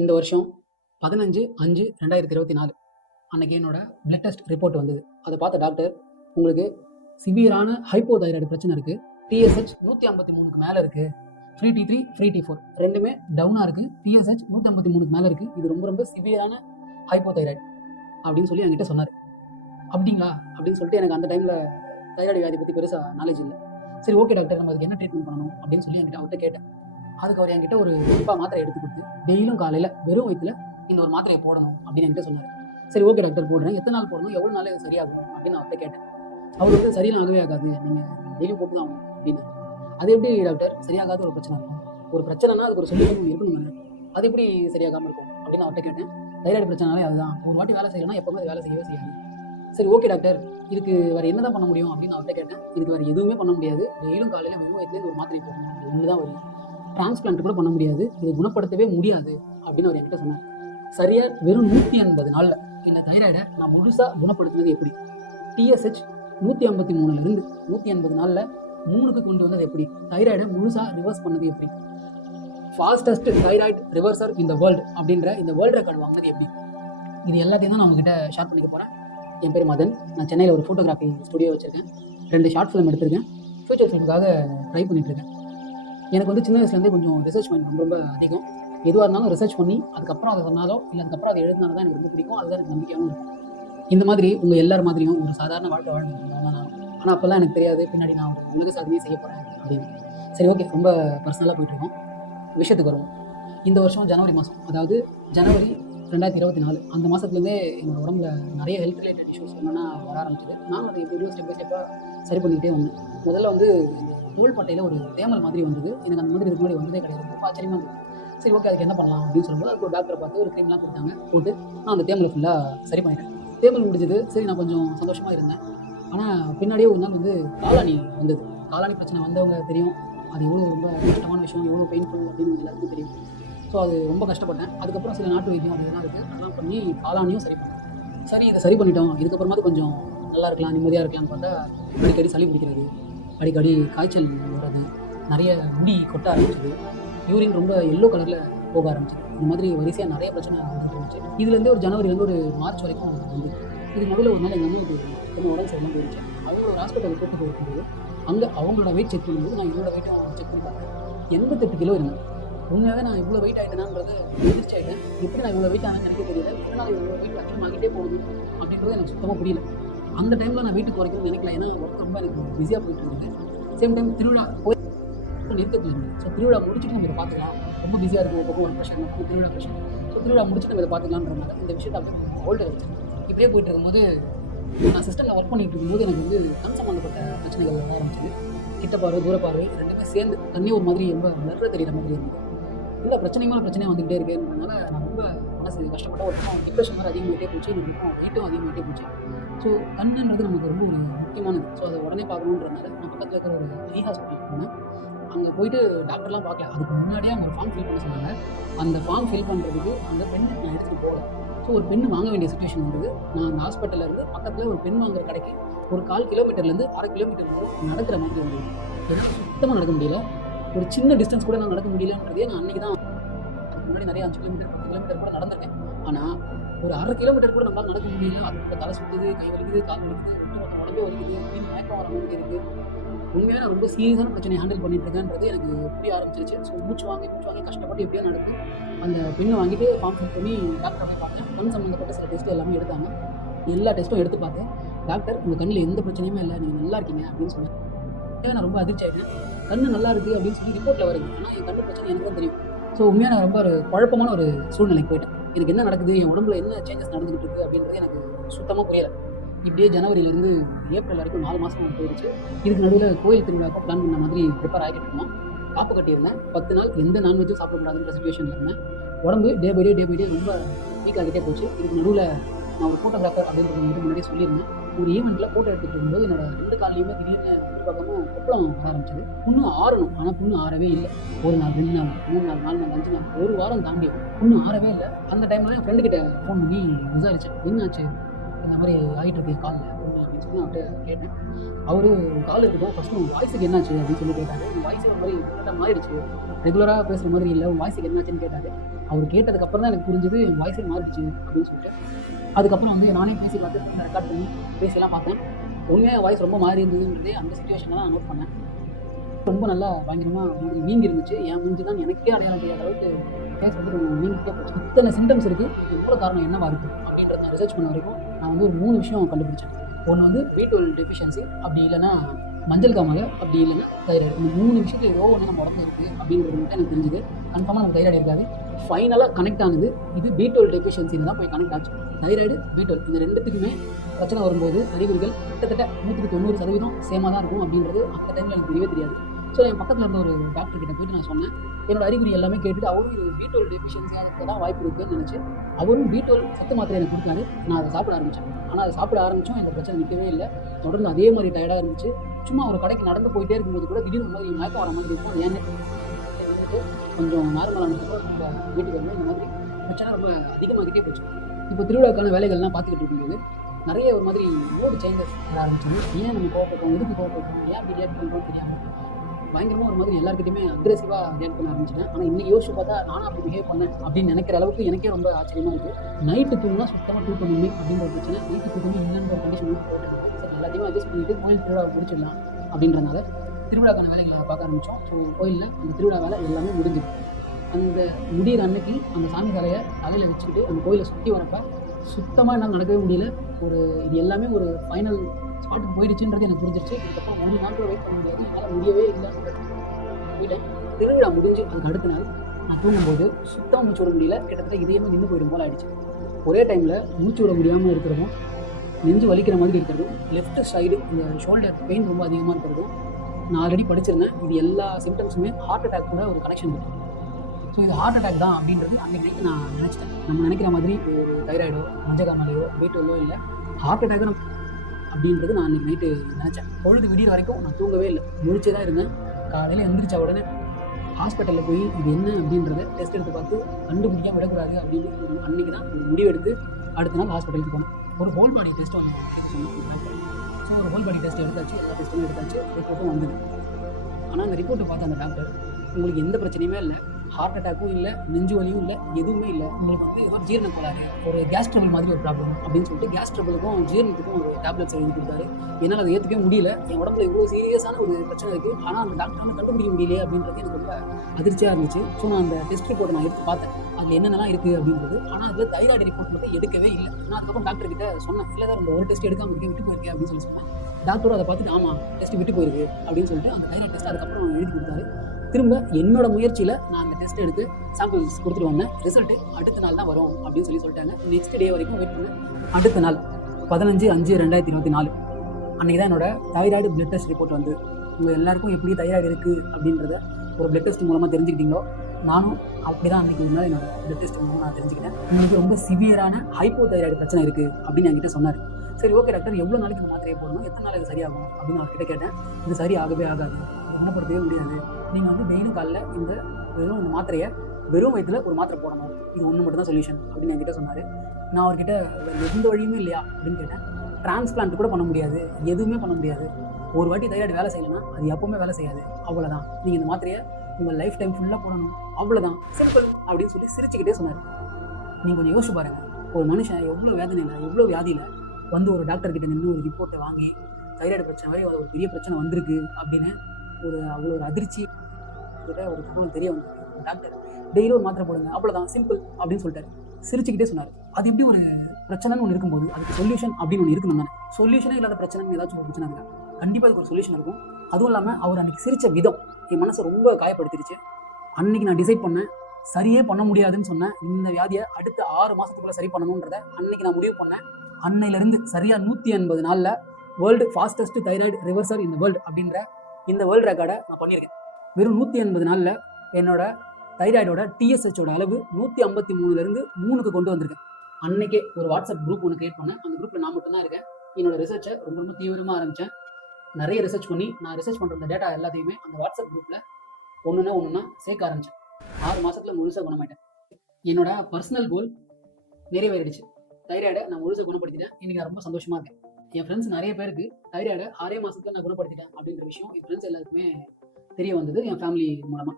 இந்த வருஷம் 15/5/2024 அன்னைக்கு என்னோட பிளட் டெஸ்ட் ரிப்போர்ட் வந்தது. அதை பார்த்த டாக்டர், உங்களுக்கு சிவியரான ஹைப்போதைராய்டு பிரச்சனை இருக்குது, டிஎஸ்ஹெச் 153க்கு மேலே இருக்குது, ஃப்ரீ T3 ஃப்ரீ T4 ரெண்டுமே டவுனாக இருக்குது, டிஎஸ்ஹெச் 153க்கு மேலே இருக்குது, இது ரொம்ப ரொம்ப சிவியரான ஹைப்போதைராய்டு அப்படின்னு சொல்லி என்கிட்ட சொன்னார். அப்படிங்களா அப்படின்னு சொல்லிட்டு எனக்கு அந்த டைமில் தைராய்டு வியாதி பற்றி பெருசாக நாலேஜ் இல்லை. சரி, ஓகே டாக்டர், நம்ம அதுக்கு என்ன ட்ரீட்மெண்ட் பண்ணணும் அப்படின்னு சொல்லி என்கிட்ட அவர்கிட்ட கேட்டேன். அதுக்கு அவர் என்கிட்ட ஒரு கண்டிப்பாக மாத்திரை எடுத்து கொடுத்து டெய்லியும் காலையில் வெறும் வயிற்றுல இந்த ஒரு மாத்திரையை போடணும் அப்படின்னு என்கிட்ட சொன்னார். சரி, ஓகே டாக்டர், போடுறேன். எத்தனை நாள் போடணும், எவ்வளோ நாள் இது சரியாகும் அப்படின்னு அவர்கிட்ட கேட்டேன். அவர் வந்து சரியாக ஆகவே ஆகாது, நீங்கள் டெய்லியும் போட்டு தான் ஆகணும் அப்படின்னு. அது எப்படி டாக்டர் சரியாகாத ஒரு பிரச்சனை இருக்கும்? ஒரு பிரச்சனைனா அதுக்கு ஒரு சொல்யூஷன் இருக்கணும், அது எப்படி சரியாகாமல் இருக்கும் அப்படின்னு அவர்கிட்ட கேட்டேன். தைராய்டு பிரச்சனாலே அதுதான், ஒரு வாட்டி வேலை செய்யணும்னா எப்போவுமே அது வேலை செய்யவே செய்யாது. சரி, ஓகே டாக்டர், இதுக்கு வேறு என்ன தான் பண்ண முடியும் அப்படின்னு அவர்கிட்ட கேட்டேன். இதுக்கு வேறு எதுவுமே பண்ண முடியாது, டெய்லியும் காலையில் வெறும் வயிற்றுலேருந்து ஒரு மாத்திரை போடணும், அது ஒன்று தான் வரும். டிரான்ஸ்பிளான்ட் கூட பண்ண முடியாது, இது குணப்படுத்தவே முடியாது அப்படின்னு அவர் என்கிட்ட சொன்னார். சரியாக வெறும் 180 நாளில் இந்த தைராய்டை நான் முழுசாக குணப்படுத்தினது எப்படி? டிஎஸ்ஹெச் 153லேருந்து 180 நாளில் 3க்கு கொண்டு வந்தது எப்படி? தைராய்டை முழுசாக ரிவர்ஸ் பண்ணது எப்படி? ஃபாஸ்டஸ்ட் தைராய்டு ரிவர்சர் இந்த வேர்ல்டு அப்படின்ற இந்த வேர்ல்டு ரெக்கார்டு வாங்கினது எப்படி? இது எல்லாத்தையும் தான் நான் உங்ககிட்ட ஷேர் பண்ணிக்க போகிறேன். என் பேர் மதன், நான் சென்னையில் ஒரு ஃபோட்டோகிராஃபி ஸ்டுடியோ வச்சுருக்கேன், 2 ஷார்ட் ஃபிலிம் எடுத்திருக்கேன், ஃபியூச்சர் ஃபிலிமுக்காக ட்ரை பண்ணிகிட்ருக்கேன். எனக்கு வந்து சின்ன வயசுலேருந்தே கொஞ்சம் ரிசர்ச் மைண்ட் ரொம்ப ரொம்ப அதிகம். எதுவாக இருந்தாலும் ரிசர்ச் பண்ணி அதுக்கப்புறம் அதை சொன்னாலோ இல்லை அதுக்கப்புறம் அதை எழுதினாலும் தான் எனக்கு ரொம்ப பிடிக்கும், அதுதான் எனக்கு நம்பிக்கையாகவும் இருக்கும். இந்த மாதிரி உங்கள் எல்லார் மாதிரியும் ஒரு சாதாரண வாழ்க்கை வாழ்ந்துருக்கேன் நான். ஆனால் அப்போல்லாம் எனக்கு தெரியாது பின்னாடி நான் உலக சாதனையே செய்ய போகிறேன் அப்படின்னு. சரி, ஓகே, ரொம்ப பர்சனலாக போயிட்டுருக்கோம், விஷயத்துக்கு வருவோம். இந்த வருஷம் ஜனவரி மாதம், அதாவது ஜனவரி 2024 அந்த மாதத்துலேருந்தே என்னோடய உடம்புல நிறைய ஹெல்த் ரிலேட்டட் இஷ்யூஸ் என்னென்னா வர ஆரம்பிச்சிது. நான் அதை எப்படியோ ஸ்டெப் பை ஸ்டெப்பாக சரி பண்ணிக்கிட்டே வந்தேன். முதல்ல வந்து இந்த தோல் பட்டையில் ஒரு தேமல் மாதிரி வந்தது. எனக்கு அந்த மாதிரி இதுக்கு முன்னாடி வந்ததே கிடையாது, ரொம்ப ஆச்சரியமாக இருந்தது. சரி, ஓகே, அதுக்கு என்ன பண்ணலாம் அப்படின்னு சொல்லும்போது அதுக்கு ஒரு டாக்டரை பார்த்து ஒரு க்ரீம்லாம் கொடுத்தாங்க, போட்டு நான் அந்த தேமலை ஃபுல்லாக சரி பண்ணிட்டேன். தேமல் முடிஞ்சது, சரி, நான் கொஞ்சம் சந்தோஷமாக இருந்தேன். ஆனால் பின்னாடியே ஒரு நாள் வந்து காலாணி வந்தது. காலாணி பிரச்சனை வந்தவங்க தெரியும், அது எவ்வளோ ரொம்ப கஷ்டமான விஷயம், எவ்வளோ பெயின்ஃபுல் அப்படின்னு எல்லாருக்கும் தெரியும். ஸோ அது ரொம்ப கஷ்டப்பட்டேன். அதுக்கப்புறம் சில நாட்டு வைத்தியம் அது இதெல்லாம் இருக்குது, அதெல்லாம் பண்ணி காலானியும் சரி பண்ணேன். சரி, இதை சரி பண்ணிட்டோம், இதுக்கப்புறமாவது கொஞ்சம் நல்லா இருக்கலாம், நிம்மதியாக இருக்கலாம்னு பார்த்தா அடிக்கடி சளி பிடிக்கிறது, அடிக்கடி காய்ச்சல் வர்றது, நிறைய முடி கொட்ட ஆரம்பிச்சிது, யூரின் ரொம்ப எல்லோ கலரில் போக ஆரம்பிச்சிது. இந்த மாதிரி வரிசையாக நிறைய பிரச்சனை வந்துட்டு இருந்துச்சு. இதுலேருந்து ஒரு ஜனவரிலேருந்து ஒரு மார்ச் வரைக்கும் வந்து இது நடுவில் ஒரு நாள் எங்கள் அம்மாவுக்கு ரொம்ப உடம்பு சரியில்லாமல் போயிடுச்சு. அவங்க ஒரு ஹாஸ்பிட்டலுக்கு கூட்டு போயிருக்கும்போது அங்கே அவங்களோட வெயிட் செக் பண்ணும்போது நான் என்னோட வெயிட்டும் செக் பண்ணி பார்த்தேன். 88 கிலோ இருந்தேன். உண்மையாகவே நான் இவ்வளோ வெயிட் ஆகிட்டேனான்றது அதிர்ச்சி ஆகிட்டேன். எப்படி நான் இவ்வளோ வெயிட் ஆனேன்னு எனக்கு தெரியல, நான் இவ்வளோ வெயிட் அதிகமாகிட்டே போகுது அப்படின்றது எனக்கு சுத்தமாக புரியல. அந்த டைமில் நான் வெயிட் குறைக்கணும்னு நினைக்கல, ஏன்னா ஒர்க் ரொம்ப எனக்கு பிஸியாக போயிட்டு இருந்தது. சேம் டைம் திருவிழா போய் நிறுத்தத்தில் இருந்தது. ஸோ திருவிழா முடிச்சுட்டு நம்ம இதை பார்த்துக்கலாம், ரொம்ப பிஸியாக இருக்கும், பக்கம் ஒரு பிரச்சனை, திருவிழா பிரச்சனை. ஸோ திருவிழா முடிச்சுட்டு நம்ம இதை பார்த்துக்கலான்றதுனால இந்த விஷயத்தை அப்படியே ஹோல்டர் வச்சேன். இப்படியே போயிட்டு இருக்கும்போது நான் சிஸ்டமில் ஒர்க் பண்ணிட்டு இருக்கும்போது எனக்கு வந்து கண் சம்மந்தப்பட்ட பிரச்சனைகள் வர ஆரம்பிச்சது. கிட்ட பார்வை, தூர பார்வை ரெண்டுமே சேர்ந்து தண்ணி ஒரு மாதிரி ரொம்ப நிறைய தெரிகிற மாதிரி இருந்தது. இல்லை, பிரச்சனையும் பிரச்சனையாக வந்துகிட்டே இருக்குன்றதுனால நான் ரொம்ப மனசு கஷ்டப்பட்ட ஒரு டிப்ரெஷன் மாதிரி அதிகமாகிட்டே போச்சு, எனக்கு வெயிட்டும் அதிகமாகிட்டே போச்சு. ஸோ கண்ணுன்றது நமக்கு ரொம்ப ஒரு முக்கியமானது. ஸோ அதை உடனே பார்க்கணுன்றதுனால நான் பக்கத்தில் இருக்கிற ஒரு ஐ ஹாஸ்பிட்டலுக்கு போனேன். அங்கே போயிட்டு டாக்டர்லாம் பார்க்கல, அதுக்கு முன்னாடியே அவங்க ஒரு ஃபார்ம் ஃபில் பண்ண சொன்னாங்க. அந்த ஃபார்ம் ஃபில் பண்ணுறதுக்கு அந்த பெண்ணு நான் எடுத்துகிட்டு போகல. ஸோ ஒரு பெண்ணு வாங்க வேண்டிய சுச்சுவேஷன் வந்தது. நான் அந்த ஹாஸ்பிட்டல்லேருந்து பக்கத்தில் ஒரு பெண் வாங்குற கடைக்கு ஒரு 1/4 கிலோமீட்டர்லேருந்து 1/2 கிலோமீட்டர் நடக்கிற மாதிரி இருந்தது. என்னால் சுத்தமாக நடக்க முடியல, ஒரு சின்ன டிஸ்டன்ஸ் கூட நான் நடக்க முடியலன்றதே நான் அன்றைக்கி தான். முன்னாடி நிறைய 5 கிலோமீட்டர் 10 கிலோமீட்டர் கூட நடந்திருக்கேன். ஆனால் ஒரு 1/2 கிலோமீட்டர் கூட நம்மளால் நடக்க முடியல. அது தலை சுற்றுது, கை வலிக்குது, கால் வலிக்குது, ஒட்டுமொத்த உடம்பே வலிக்குது, அப்படின்னு மயக்கம் வர மாதிரி இருக்குது. உண்மையாக நான் ரொம்ப சீரியஸான பிரச்சனையை ஹேண்டில் பண்ணிட்டு இருக்கேன்றது எனக்கு புரிய ஆரம்பிச்சிருச்சு. ஸோ மூச்சு வாங்கி கஷ்டப்பட்டு எப்படியா நடந்து அந்த பெண்ணை வாங்கிட்டு ஃபார்ம் ஃபில் பண்ணி டாக்டரை போய் பார்த்தேன். கண் சம்மந்தப்பட்ட சில டெஸ்ட்டு எல்லாமே எடுத்தாங்க. எல்லா டெஸ்ட்டும் எடுத்து பார்த்தேன். டாக்டர், உங்கள் கண்ணில் எந்த பிரச்சனையுமே இல்லை, நீங்கள் நல்லா இருக்கீங்க அப்படின்னு சொன்னேன். நான் ரொம்ப அதிர்ச்சி ஆகிட்டேன். கண் நல்லா இருக்குது அப்படின்னு சொல்லி ரிப்போர்ட்டில் வருது, ஆனால் என் கண்ணு பிரச்சனை எனக்கு தான் தெரியும். ஸோ உண்மையாக நான் ரொம்ப ஒரு குழப்பமான ஒரு சூழ்நிலைக்கு போயிட்டேன். எனக்கு என்ன நடக்குது, என் உடம்புல என்ன சேஞ்சஸ் நடந்துகிட்டு இருக்குது அப்படின்றது எனக்கு சுத்தமாக புரியலை. இப்படியே ஜனவரியிலேருந்து ஏப்ரல் வரைக்கும் 4 மாதம் போயிடுச்சு. இதுக்கு நடுவில் கோயில் திருவிழாவுக்கு பிளான் பண்ண மாதிரி ப்ரிப்பேர் ஆகிட்டு இருந்தோம். காப்பு கட்டியிருந்தேன். 10 நாள் எந்த நான்வெஜ்ஜும் சாப்பிடக்கூடாதுன்ற சிச்சுவேஷனில் இருந்தேன். உடம்பு டே பை டே ரொம்ப வீக் ஆகிட்டே போச்சு. இதுக்கு நடுவில் நான் ஒரு ஃபோட்டோகிராஃபர் அப்படின்றது வந்து முன்னாடியே சொல்லியிருந்தேன். ஒரு ஈவெண்ட்டில் ஃபோட்டோ எடுத்துகிட்டு இருக்கும்போது என்னோட 2 காலையுமே திடீர்னு சுற்றி பார்க்கவும் கொப்பளம் வர ஆரம்பிச்சது. புண்ணு ஆறணும், ஆனால் புண்ணு ஆறவே இல்லை. 1 நாள், 2 நாள், 3 நாள், 4 நாள், 5 நாள், ஒரு வாரம் தாண்டி புண்ணு ஆறவே இல்லை. அந்த டைமில் என் ஃப்ரெண்டுக்கிட்ட ஃபோன் பண்ணி விசாரித்தேன், என்னாச்சு, இந்த மாதிரி ஆகிட்டு இருக்கு காலில் அப்படின்னு சொல்லி அவர்கிட்ட கேட்டேன். அவரு கால் இருக்கட்டும், ஃபஸ்ட்டு உங்கள் வாய்ஸுக்கு என்னாச்சு அப்படின்னு சொல்லி கேட்டார். உங்கள் வாய்ஸ் ஒரு மாதிரி கேட்ட மாறிடுச்சு, ரெகுலராக பேசுகிற மாதிரி இல்லை, உங்கள் வாய்ஸுக்கு என்னாச்சுன்னு கேட்டார். அவர் கேட்டதுக்கப்புறம் தான் எனக்கு புரிஞ்சது என் வாய்ஸே மாறிடுச்சு அப்படின்னு சொல்லிட்டு. அதுக்கப்புறம் வந்து நானே பேசி பார்த்து ரெக்கார்ட் பண்ணி பேசியெல்லாம் பார்த்தேன். உண்மையாக என் வாய்ஸ் ரொம்ப மாறி இருந்ததுங்கிறதே அந்த சுச்சுவேஷனில் தான் நான் நோட் பண்ணேன். ரொம்ப நல்லா பயங்கரமாக வீங்கி இருந்துச்சு. என் மூஞ்சி தான் எனக்கே அடையாளம் தெரியாத அளவுக்கு ஃபேஸ் வந்து கொஞ்சம் வீங்கிட்டே போச்சு. இத்தனை சிம்டம்ஸ் இருக்குது, இது எவ்வளோ காரணம் என்னவா இருக்குது அப்படின்றத நான் ரிசர்ச் பண்ண வரைக்கும் நான் வந்து ஒரு 3 விஷயம் கண்டுபிடிச்சேன். ஒன்று வந்து B12 டெஃபிஷியன்சி, அப்படி இல்லைன்னா மஞ்சள் காமாலை, அப்படி இல்லைன்னா தைராய்டு. இந்த 3 விஷயத்துல ஏதோ ஒன்று நம்ம உடம்புல இருக்குது அப்படின்றது மட்டும் எனக்கு தெரிஞ்சுது. கன்ஃபார்மாக நம்ம தைராய்டு இருக்காது. ஃபைனலாக கனெக்ட் ஆனது இது B12 டெஃபிஷியன்சின்னு தான் போய் கனெக்ட் ஆச்சு. தைராய்டு, B12 இந்த ரெண்டுத்துக்குமே பிரச்சனை வரும்போது அறிகுறிகள் கிட்டத்தட்ட 100% சேமாக தான் இருக்கும் அப்படின்றது அந்த டைமில் எனக்கு தெரியவே தெரியாது. ஸோ என் பக்கத்தில் இருந்த ஒரு டாக்டர் கிட்ட போயிட்டு நான் சொன்னேன். என்னோட அறிகுறி எல்லாமே கேட்டுட்டு அவரும் இது B12 டெஃபிஷியன்சியாக இருக்க தான் வாய்ப்பு இருக்குதுன்னு நினச்சி அவரும் B12 சத்து மாத்திரை எனக்கு கொடுத்தாரு. நான் அதை சாப்பிட ஆரம்பித்தேன். ஆனால் அதை சாப்பிட ஆரம்பித்தோம் இந்த பிரச்சனை நிற்கவே இல்லை. தொடர்ந்து அதே மாதிரி டயர்டாக இருந்துச்சு. சும்மா ஒரு கடைக்கு நடந்து போயிட்டே இருக்கும்போது கூட திடீர்னு இந்த மாதிரி மயக்கம் வர மாதிரி இருக்கும். அது ஏன்னு வந்துட்டு கொஞ்சம் நார்மலானதுக்கப்புறம் நம்ம வீட்டுக்கு வந்து இந்த மாதிரி பிரச்சனை ரொம்ப அதிகமாகிட்டே போச்சு. இப்போ திருவிழாக்கான வேலைகள்லாம் பார்த்துக்கிட்டு இருக்கும்போது நிறைய ஒரு மாதிரி மூடு சேஞ்சஸ் வர ஆரம்பிச்சாங்க. ஏன் நம்ம கோவப்பட்டோம், எதுக்கு கோவப்பட்டோம், ஏன் அப்படி ரியாக்ட் பண்ணுறோம்னு தெரியாமல் பயங்கரமாக ஒரு மாதிரி எல்லாருக்கிட்டையுமே அக்ரெசிவாக ரியாக்ட் பண்ண ஆரம்பிச்சிட்டேன். ஆனால் இன்னைக்கு யோசிச்சு பார்த்தா நானும் அப்படி பிஹேவ் பண்ணேன் அப்படின்னு நினைக்கிற அளவுக்கு எனக்கே ரொம்ப ஆச்சரியமாக இருக்குது. நைட்டு தூங்கினா சுத்தமாக தூக்கணுமே அப்படின்ற ஒரு பிரச்சனை, நைட்டு தூக்கமே இல்லைன்ற ஒரு கண்டிஷன் போயிட்டு சரி எல்லாத்தையுமே அட்ஜஸ்ட் பண்ணிட்டு கோயில் திருவிழாவை முடிச்சிடலாம் அப்படின்றனால திருவிழாக்கான வேலைகளை பார்க்க ஆரம்பித்தோம். ஸோ கோயிலில் அந்த திருவிழா வேலை எல்லாமே முடிஞ்சுது. அந்த முடிகிற அன்னைக்கு அந்த சாமி தலையை தலையில் வச்சுக்கிட்டு அந்த கோயிலை சுற்றி வரப்போ சுத்தமாக என்னால் நடக்கவே முடியல. இது எல்லாமே ஒரு ஃபைனல் ஸ்பாட்டுக்கு போயிடுச்சுன்றது எனக்கு புரிஞ்சிருச்சு. இதுக்கப்புறம் 1 நாள் கூட வெயிட் பண்ண முடியாது, என்னால் முடியவே இல்லை போயிட்டேன். திருவிழா முடிஞ்சு அதுக்கு அடுத்த நாள் நான் தூங்கும்போது சுத்தமாக மூச்சு விட முடியல. கிட்டத்தட்ட இதயமே நின்று போயிடும் போல் ஆயிடுச்சு. ஒரே டைமில் மூச்சு விட முடியாமல் இருக்கிறதும், நெஞ்சு வலிக்கிற மாதிரி இருக்கிறதும், லெஃப்ட் சைடு இந்த ஷோல்டர் பெயின் ரொம்ப அதிகமாக இருக்கிறதும் நான் ஆல்ரெடி படிச்சிருந்தேன். இது எல்லா சிம்டம்ஸுமே ஹார்ட் அட்டாக் கூட ஒரு கனெக்ஷன் இருக்குது. ஸோ இது ஹார்ட் அட்டாக் தான் அப்படின்றது அன்றைக்கி நைட்டு நான் நினச்சிட்டேன். நம்ம நினைக்கிற மாதிரி ஒரு தைராய்டோ, மஞ்சள் காமாலையோ, B12 இல்லை, ஹார்ட் அட்டாக் அப்படின்றது நான் அன்றைக்கி நைட்டு நினச்சேன். பொழுது விடிய வரைக்கும் நான் தூங்கவே இல்லை, முழிச்சே தான் இருந்தேன். காலையில் எழுந்திரிச்ச உடனே ஹாஸ்பிட்டலில் போய் இது என்ன அப்படின்றத டெஸ்ட் எடுத்து பார்த்து கண்டுபிடிக்காம விடக்கூடாது அப்படின்னு அன்றைக்கி தான் முடிவெடுத்து அடுத்த நாள் ஹாஸ்பிட்டலுக்கு போனேன். ஒரு ஹோல் பாடி டெஸ்ட் ஒன்று சொன்னேன். ஸோ ஒரு ஹோல் பாடி டெஸ்ட் எடுத்தாச்சு, எல்லா டெஸ்ட்டும் எடுத்தாச்சு, ரிப்போர்ட்டும் வந்தது. ஆனால் அந்த ரிப்போர்ட்டை பார்த்து அந்த டாக்டர் உங்களுக்கு எந்த பிரச்சனையுமே இல்லை, ஹார்ட் அட்டாக்கும் இல்லை, நெஞ்சு வலியும் இல்லை, எதுவுமே இல்லை, உங்களுக்கு வந்து ஏதோ ஜீரண கோளாறு, ஒரு கேஸ் ட்ரபிள் மாதிரி ஒரு ப்ராப்ளம் அப்படின்னு சொல்லிட்டு கேஸ் ட்ரபிளுக்கும் ஜீரணத்துக்கும் ஒரு டேப்லெட்ஸ் எழுதி கொடுத்தாரு. என்னால் அதை ஏற்றுக்கவே முடியல. என் உடம்புல இவ்வளோ சீரியஸான ஒரு பிரச்சனை இருக்குது, ஆனால் அந்த டாக்டரால் கண்டுபிடிக்க முடியலையே அப்படின்றது எனக்கு ரொம்ப அதிர்ச்சியாக இருந்துச்சு. ஸோ நான் அந்த டெஸ்ட் ரிப்போர்ட்டை நான் எடுத்து பார்த்தேன், அதில் என்னென்னலாம் இருக்குது அப்படின்றது. ஆனால் அதில் தைராய்டு ரிப்போர்ட் மட்டும் எடுக்கவே இல்லை. நான் அதுக்கப்புறம் டாக்டர் கிட்ட சொன்னேன், இல்லை சார் இந்த ஒரு டெஸ்ட் எடுக்காமல் விட்டு போயிருக்கேன் அப்படின்னு சொல்லி சொன்னேன். டாக்டரும் அதை பார்த்துட்டு ஆமாம் டெஸ்ட் விட்டு போயிருக்கு அப்படின்னு சொல்லிட்டு அந்த தைராய்டு டெஸ்ட் அதுக்கப்புறம் எழுதி கொடுத்தாரு. திரும்ப என்னோட முயற்சியில் நான் அந்த டெஸ்ட் எடுத்து சாம்பிள்ஸ் கொடுத்துட்டு வந்தேன். ரிசல்ட்டு அடுத்த நாள் தான் வரும் அப்படின்னு சொல்லிட்டாங்க. நெக்ஸ்ட் டே வரைக்கும் வெயிட் பண்ணேன். அடுத்த நாள் 15/5/2024 அன்றைக்கி தான் என்னோட தைராய்டு பிளட் டெஸ்ட் ரிப்போர்ட் வந்து. உங்கள் எல்லாருக்கும் எப்படி தைராய்டு இருக்குது அப்படின்றத ஒரு பிளட் டெஸ்ட் மூலமாக தெரிஞ்சுக்கிட்டீங்களோ, நானும் அப்படி தான் அன்றைக்கி முன்னாடி என்னோட பிளட் டெஸ்ட் மூலமாக நான் தெரிஞ்சுக்கிட்டேன். உங்களுக்கு ரொம்ப சிவியரான ஹைப்போ தைராய்டு பிரச்சனை இருக்குது அப்படின்னு என்கிட்ட சொன்னார். சரி ஓகே டாக்டர், எவ்வளோ நாளைக்கு இந்த மாத்திரையை போடணும், எத்தனை நாள் இது சரியாகும் அப்படின்னு அவர்கிட்ட கேட்டேன். இது சரி ஆகவே ஆகாது, குணப்படுத்தவே முடியாது. நீங்கள் வந்து டெய்லியும் காலைல இந்த மாத்திரையை வெறும் வயிற்றுல ஒரு மாத்திரை போடணும், இது ஒன்று மட்டும் தான் சொல்யூஷன் அப்படின்னு என்கிட்ட சொன்னார். நான் அவர்கிட்ட எந்த வழியுமே இல்லையா அப்படின்னு கேட்டேன். டிரான்ஸ்பிளான்ட் கூட பண்ண முடியாது, எதுவுமே பண்ண முடியாது. ஒரு வாட்டி தைராய்டு வேலை செய்யலைன்னா அது எப்போவுமே வேலை செய்யாது, அவ்வளோதான். நீங்கள் இந்த மாத்திரையை உங்கள் லைஃப் டைம் ஃபுல்லாக போடணும், அவ்வளோதான், சிம்பிள் அப்படின்னு சொல்லி சிரிச்சுக்கிட்டே சொன்னார். நீங்கள் கொஞ்சம் யோசிச்சு பாருங்கள், ஒரு மனுஷன் எவ்வளோ வேதனையில், எவ்வளோ வியாதியில் வந்து ஒரு டாக்டர்கிட்ட நின்று ஒரு ரிப்போர்ட்டை வாங்கி தைராய்டு பிரச்சனை வரை ஒரு பெரிய பிரச்சனை வந்திருக்கு அப்படின்னு அவ்வளோ ஒரு அதிர்ச்சி ஒரு தகவல் தெரிய வந்து டாக்டர் டெய்லியும் ஒரு மாத்திரை போடுங்க, அவ்வளோதான், சிம்பிள் அப்படின்னு சொல்லிட்டாரு. சிரிச்சுக்கிட்டே சொன்னார். அது எப்படி ஒரு பிரச்சனைன்னு ஒன்று இருக்கும்போது அதுக்கு சொல்யூஷன் அப்படின்னு ஒன்று இருக்கணும் தானே. சொல்யூஷனே இல்லாத பிரச்சனைன்னு ஏதாச்சும் ஒரு பிரச்சனை இருக்கா? கண்டிப்பாக அதுக்கு ஒரு சொல்யூஷன் இருக்கும். அதுவும் இல்லாமல் அவர் அன்றைக்கி சிரித்த விதம் என் மனசை ரொம்ப காயப்படுத்திடுச்சு. அன்றைக்கி நான் டிசைட் பண்ணேன், சரியே பண்ண முடியாதுன்னு சொன்னேன். இந்த வியாதியை அடுத்த 6 மாதத்துக்குள்ளே சரி பண்ணணுன்றதை அன்றைக்கி நான் முடிவு பண்ணேன். அன்னையிலேருந்து சரியாக 180 நாளில் வேர்ல்டு ஃபாஸ்டஸ்ட் தைராய்டு ரிவர்சர் இந்த வேர்ல்டு அப்படின்ற இந்த வேர்ல்டு ரெக்கார்டை நான் பண்ணியிருக்கேன். வெறும் 180 நாளில் என்னோட தைராய்டோட TSHோட அளவு 153லேருந்து 3க்கு கொண்டு வந்திருக்கேன். அன்றைக்கே ஒரு வாட்ஸ்அப் குரூப் ஒன்று கிரியேட் பண்ணேன். அந்த குரூப்பில் நான் மட்டும்தான் இருக்கேன். என்னோட ரிசர்ச்சை ரொம்ப தீவிரமாக ஆரம்பித்தேன். நிறைய ரிசர்ச் பண்ணி நான் ரிசர்ச் பண்ணுற அந்த டேட்டா எல்லாத்தையுமே அந்த வாட்ஸ்அப் குரூப்பில் ஒன்றுனா சேர்க்க ஆரம்பித்தேன். 6 மாதத்தில் முழுசாக குணமாயிட்டேன். என்னோட பர்சனல் கோல் நிறைவேறிடுச்சு. தைராய்டை நான் முழுசாக குணப்படுத்திட்டேன். இன்னைக்கு நான் ரொம்ப சந்தோஷமா இருக்கேன். என் ஃப்ரெண்ட்ஸ் நிறைய பேருக்கு தைராய்டை 6 மாசத்துல நான் குணப்படுத்திட்டேன் அப்படின்ற விஷயம் என் ஃப்ரெண்ட்ஸ் எல்லாருக்குமே தெரிய வந்தது என் ஃபேமிலி மூலமா.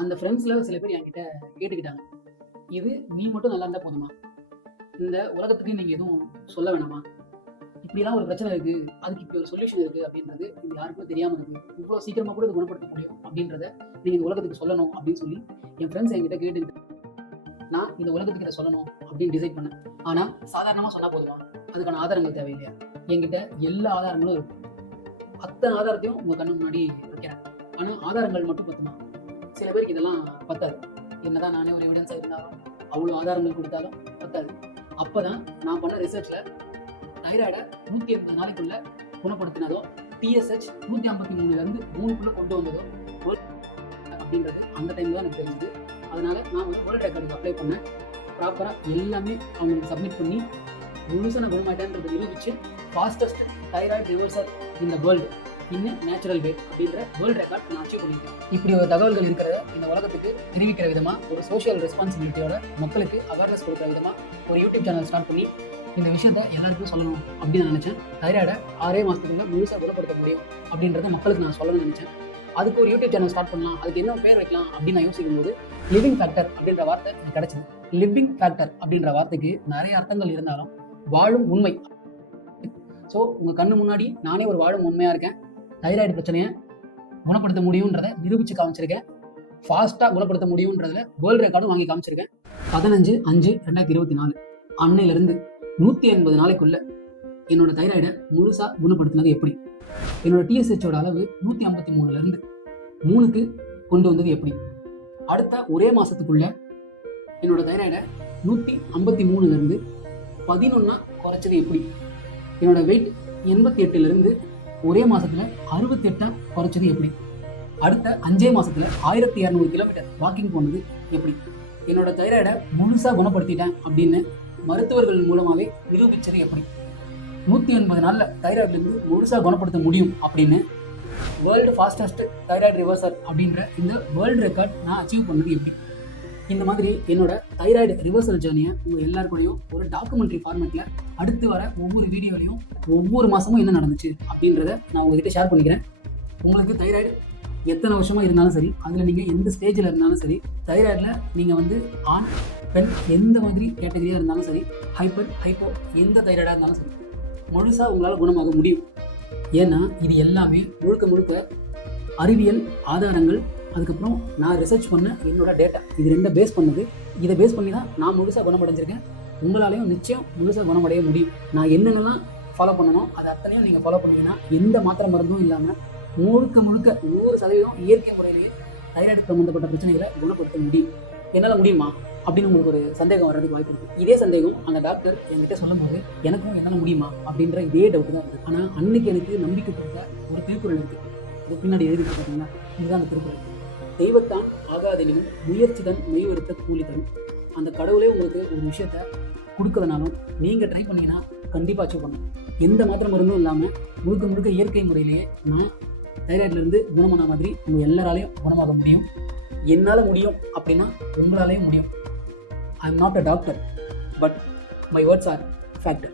அந்த ஃப்ரெண்ட்ஸ்ல சில பேர் என்கிட்ட கேட்டுக்கிட்டாங்க, இது நீ மட்டும் நல்லா இருந்தா போதுமா, இந்த உலகத்துக்கு நீங்க எதுவும் சொல்ல வேணாமா, இப்படிலாம் ஒரு பிரச்சனை இருக்கு, அதுக்கு இப்படி ஒரு சொல்யூஷன் இருக்கு அப்படின்றது இது யாருக்குமே தெரியாம இருக்கு, இவ்வளவு சீக்கிரமா கூட இது குணப்படுத்த முடியும் அப்படின்றத நீங்க இந்த உலகத்துக்கு சொல்லணும் அப்படின்னு சொல்லி என் ஃப்ரெண்ட்ஸ் என்கிட்ட கேட்டுக்கிட்டு நான் இந்த உலகத்துக்கு இதை சொல்லணும் அப்படின்னு டிசைட் பண்ணேன். ஆனா சாதாரணமா சொன்னா போதுமா, அதுக்கான ஆதாரங்கள் தேவையில்லையா? என்கிட்ட எல்லா ஆதாரங்களும் இருக்கு. அத்தனை ஆதாரத்தையும் உங்க கண்ணு முன்னாடி வைக்கிறேன். ஆனா ஆதாரங்கள் மட்டும் பத்துமா? சில பேருக்கு இதெல்லாம் பத்தாது. என்னதான் நானே ஒரு எவிடன்ஸா இருந்தாலும் அவ்வளவு ஆதாரங்கள் கொடுத்தாலும் பத்தாது. அப்பதான் நான் பண்ண ரிசர்ச்ல தைராய்டை 180 நாளைக்குள்ள குணப்படுத்தினதோ, TSH 153ல இருந்து 3க்குள்ள கொண்டு வந்ததோ அப்படின்றது அந்த டைம்ல தான் எனக்கு தெரிஞ்சது. அதனால நான் வந்து வேர்ல்டு ரெக்கார்டுக்கு அப்ளை பண்ணேன். ப்ராப்பரா எல்லாமே அவங்களுக்கு சப்மிட் பண்ணி முழுசான குணமாயிட்டேன்றதை நிரூபிச்சு fastest thyroid reverser in the world in natural way அப்படின்ற வேர்ல்டு ரெக்கார்ட் நான் அச்சீவ் பண்ணியிருக்கேன். இப்படி ஒரு தகவல்கள் இருக்கிறத இந்த உலகத்துக்கு தெரிவிக்கிற விதமா, ஒரு சோஷியல் ரெஸ்பான்சிபிலிட்டியோட மக்களுக்கு அவேர்னஸ் கொடுக்குற விதமா ஒரு யூடியூப் சேனல் ஸ்டார்ட் பண்ணி இந்த விஷயத்த எல்லாருக்கும் சொல்லணும் அப்படின்னு நான் நினைச்சேன். தைராய்டை 6 மாசத்துக்குள்ள முழுசாக குணப்படுத்த முடியும் அப்படின்றத மக்களுக்கு நான் சொல்லணும்னு நினைச்சேன். அதுக்கு ஒரு யூடியூப் சேனல் ஸ்டார்ட் பண்ணலாம், அதுக்கு என்ன பேர் வைக்கலாம் அப்படின்னு நான் யோசிக்கும் போது லிவிங் ஃபேக்டர் அப்படின்ற வார்த்தை எனக்கு கிடைச்சது. லிவிங் ஃபேக்டர் அப்படின்ற வார்த்தைக்கு நிறைய அர்த்தங்கள் இருந்தாலும் வாழும் உண்மை. ஸோ உங்கள் கண்ணு முன்னாடி நானே ஒரு வாழும் உண்மையாக இருக்கேன். தைராய்டு பிரச்சனையை குணப்படுத்த முடியுன்றதை நிரூபித்து காமிச்சிருக்கேன். ஃபாஸ்ட்டாக குணப்படுத்த முடியுன்றதுல வேர்ல்டு ரெக்கார்டும் வாங்கி காமிச்சிருக்கேன். 15/5/2024 அன்னையிலிருந்து 180 நாளைக்குள்ள என்னோட தைராய்டை முழுசாக குணப்படுத்தினது எப்படி, என்னோட TSHோட அளவு 153ல இருந்து 3க்கு கொண்டு வந்தது எப்படி, அடுத்த ஒரே மாசத்துக்குள்ள என்னோட தைராய்டை 153ல இருந்து 11 குறைச்சது எப்படி, என்னோட வெயிட் 88ல இருந்து ஒரே மாசத்துல 68 குறைச்சது எப்படி, அடுத்த 5 மாசத்துல 1200 கிலோமீட்டர் வாக்கிங் போனது எப்படி, என்னோட தைராய்டை முழுசா குணப்படுத்திட்டேன் அப்படின்னு மருத்துவர்கள் மூலமாவே நிரூபிச்சது எப்படி, 180 நாள்ல தைராய்டுல இருந்து முழுசா குணப்படுத்த முடியும் அப்படின்னு வேர்ல்டு ஃபாஸ்டஸ்ட் தைராய்டு ரிவர்சர் அப்படின்ற இந்த வேர்ல்டு ரெக்கார்ட் நான் அச்சீவ் பண்ணது எப்படி. இந்த மாதிரி என்னோட தைராய்டு ரிவர்சல் ஜேர்னியை உங்க எல்லாருக்கூடையும் ஒரு டாக்குமெண்ட்ரி ஃபார்மேட்ல அடுத்து வர ஒவ்வொரு வீடியோலையும் ஒவ்வொரு மாசமும் என்ன நடந்துச்சு அப்படின்றத நான் உங்ககிட்ட ஷேர் பண்ணிக்கிறேன். உங்களுக்கு தைராய்டு எத்தனை வருஷமா இருந்தாலும் சரி, அதுல நீங்க எந்த ஸ்டேஜ்ல இருந்தாலும் சரி, தைராய்டுல நீங்க வந்து ஆண் பெண் எந்த மாதிரி கேட்டகரியா இருந்தாலும் சரி, ஹைப்பர் ஹைப்போ எந்த தைராய்டா இருந்தாலும் சரி, முழுசா உங்களால் குணமாக முடியும். ஏன்னா இது எல்லாமே முழுக்க முழுக்க அறிவியல் ஆதாரங்கள், அதுக்கப்புறம் நான் ரிசர்ச் பண்ண என்னோட டேட்டா, இது ரெண்டை பேஸ் பண்ணது. இதை பேஸ் பண்ணி தான் நான் முழுசாக குணமடைஞ்சிருக்கேன். உங்களாலையும் நிச்சயம் முழுசாக குணமடைய முடியும். நான் என்னென்னலாம் ஃபாலோ பண்ணணும் அது அத்தனையும் நீங்கள் ஃபாலோ பண்ணீங்கன்னா எந்த மாத்திரை மருந்தும் இல்லாமல் முழுக்க 100% இயற்கை முறையிலேயே தைராய்டு சம்பந்தப்பட்ட பிரச்சனைகளை குணப்படுத்த முடியும். என்னால் முடியுமா அப்படின்னு உங்களுக்கு ஒரு சந்தேகம் வர்றதுக்கு வாய்ப்பு இருக்குது. இதே சந்தேகம் அந்த டாக்டர் என்கிட்ட சொல்லும் போது எனக்கும் என்னால் முடியுமா அப்படின்ற இதே டவுட் தான் இருக்குது. ஆனால் அன்னைக்கு எனக்கு நம்பிக்கை கொடுத்த ஒரு திருக்குறள் இருக்குது. அது பின்னாடி எழுதி பார்த்தீங்கன்னா இதுதான் அந்த திருக்குறள். தெய்வத்தான் ஆகாதெனினும் முயற்சி தன் மெய்வருத்த கூலி தரும். அந்த கடவுளே உங்களுக்கு ஒரு விஷயத்த கொடுக்கறதுனாலும் நீங்கள் ட்ரை பண்ணீங்கன்னா கண்டிப்பாக அச்சீவ் பண்ணணும். எந்த மாத்திரை மருந்தும் இல்லாமல் முழுக்க இயற்கை முறையிலேயே நான் தைராய்டுலேருந்து குணமான மாதிரி உங்கள் எல்லாராலையும் குணமாக முடியும். என்னால் முடியும் அப்படின்னா உங்களாலேயும் முடியும். I am not a doctor, but my words R factor.